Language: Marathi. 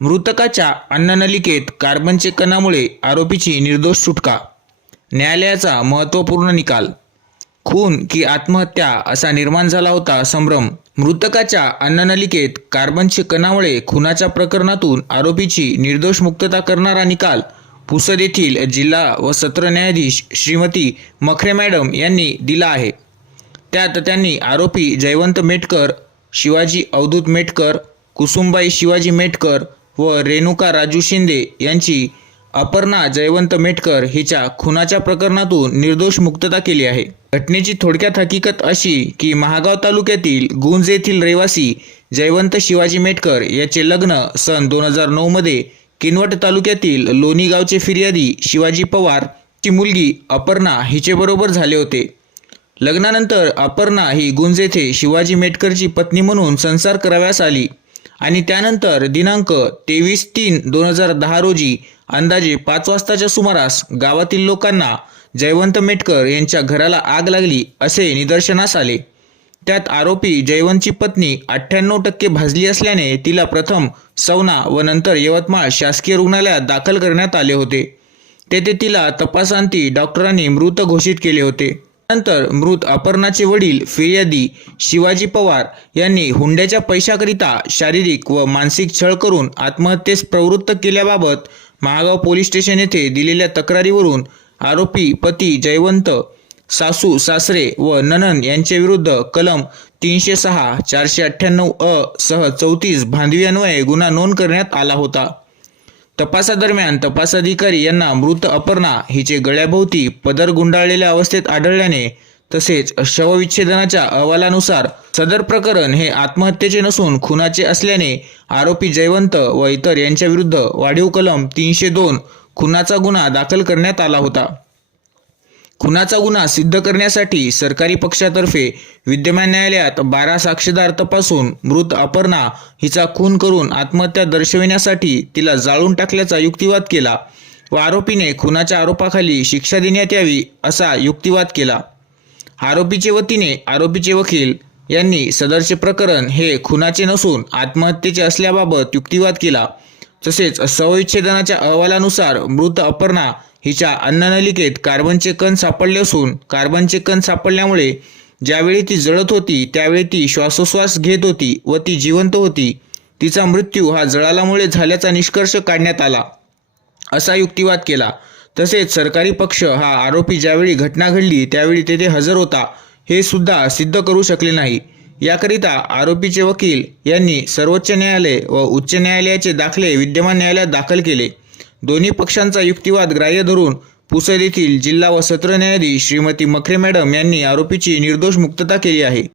मृतकाच्या अन्ननलिकेत कार्बनचे कणामुळे आरोपीची निर्दोष सुटका. न्यायालयाचा महत्त्वपूर्ण निकाल. खून की आत्महत्या असा निर्माण झाला होता संभ्रम. मृतकाच्या अन्ननलिकेत कार्बनचे कणामुळे खुनाच्या प्रकरणातून आरोपीची निर्दोष मुक्तता करणारा निकाल पुसद येथील जिल्हा व सत्र न्यायाधीश श्रीमती मखरे मॅडम यांनी दिला आहे. त्यात त्यांनी आरोपी जयवंत मेटकर शिवाजी अवधूत मेटकर कुसुमबाई शिवाजी मेटकर व रेणुका राजू शिंदे यांची अपर्णा जयवंत मेटकर हिच्या खुनाच्या प्रकरणातून निर्दोष मुक्तता केली आहे. घटनेची थोडक्यात हकीकत अशी की महागाव तालुक्यातील गुंज येथील रहिवासी जयवंत शिवाजी मेटकर याचे लग्न सन दोन हजार नऊमध्ये किनवट तालुक्यातील लोणी गावचे फिर्यादी शिवाजी पवार ची मुलगी अपर्णा हिचेबरोबर झाले होते. लग्नानंतर अपर्णा ही गुंज येथे शिवाजी मेटकरची पत्नी म्हणून संसार कराव्यास आली. आणि त्यानंतर दिनांक तेवीस तीन दोन हजार दहा रोजी अंदाजे पाच वाजताच्या सुमारास गावातील लोकांना जयवंत मेटकर यांच्या घराला आग लागली असे निदर्शनास आले. त्यात आरोपी जयवंतची पत्नी अठ्ठ्याण्णव टक्के भाजली असल्याने तिला प्रथम सवना व नंतर यवतमाळ शासकीय रुग्णालयात दाखल करण्यात आले होते. तेथे तिला तपासांती डॉक्टरांनी मृत घोषित केले होते. नंतर मृत अपर्णाचे वडील फिर्यादी शिवाजी पवार यांनी हुंड्याच्या पैशाकरिता शारीरिक व मानसिक छळ करून आत्महत्येस प्रवृत्त केल्याबाबत महागाव पोलीस स्टेशन येथे दिलेल्या तक्रारीवरून आरोपी पती जयवंत सासू सासरे व ननन यांच्याविरुद्ध कलम तीनशे सहा चारशे अठ्ठ्याण्णव अ सह चौतीस भांदवी अन्वये गुन्हा नोंद करण्यात आला होता. तपासादरम्यान तपास अधिकारी यांना मृत अपर्णा हिचे गळ्याभोवती पदर गुंडाळलेल्या अवस्थेत आढळल्याने तसेच शवविच्छेदनाच्या अहवालानुसार सदर प्रकरण हे आत्महत्येचे नसून खुनाचे असल्याने आरोपी जयवंत व इतर यांच्याविरुद्ध वाढीव कलम तीनशे दोन खुनाचा गुन्हा दाखल करण्यात आला होता. खुनाचा गुन्हा सिद्ध करण्यासाठी सरकारी पक्षातर्फे विद्यमान न्यायालयात बारा साक्षीदार तपासून मृत अपर्णा हिचा खून करून आत्महत्या दर्शविण्यासाठी तिला जाळून टाकल्याचा युक्तिवाद केला व आरोपीने खुनाच्या आरोपाखाली शिक्षा देण्यात यावी असा युक्तिवाद केला. आरोपीचे वतीने आरोपीचे वकील यांनी सदरचे प्रकरण हे खुनाचे नसून आत्महत्येचे असल्याबाबत युक्तिवाद केला. तसेच सवविच्छेदनाच्या अहवालानुसार मृत अपर्णा हिच्या अन्ननलिकेत कार्बनचे कण सापडले असून कार्बनचे कण सापडल्यामुळे ज्यावेळी ती जळत होती त्यावेळी ती श्वासोश्वास घेत होती व ती जिवंत होती. तिचा मृत्यू हा जळालामुळे झाल्याचा निष्कर्ष काढण्यात आला. असा युक्तिवाद केला. तसेच सरकारी पक्ष हा आरोपी ज्यावेळी घटना घडली त्यावेळी तेथे हजर होता हे सुद्धा सिद्ध करू शकले नाही. याकरिता आरोपीचे वकील यांनी सर्वोच्च न्यायालय व उच्च न्यायालयाचे दाखले विद्यमान न्यायालयात दाखल केले. दोन्ही पक्षांचा युक्तिवाद ग्राह्य धरून पुसद येथील जिल्हा व सत्र न्यायाधीश श्रीमती मखरे मॅडम यांनी आरोपीची निर्दोष मुक्तता केली आहे.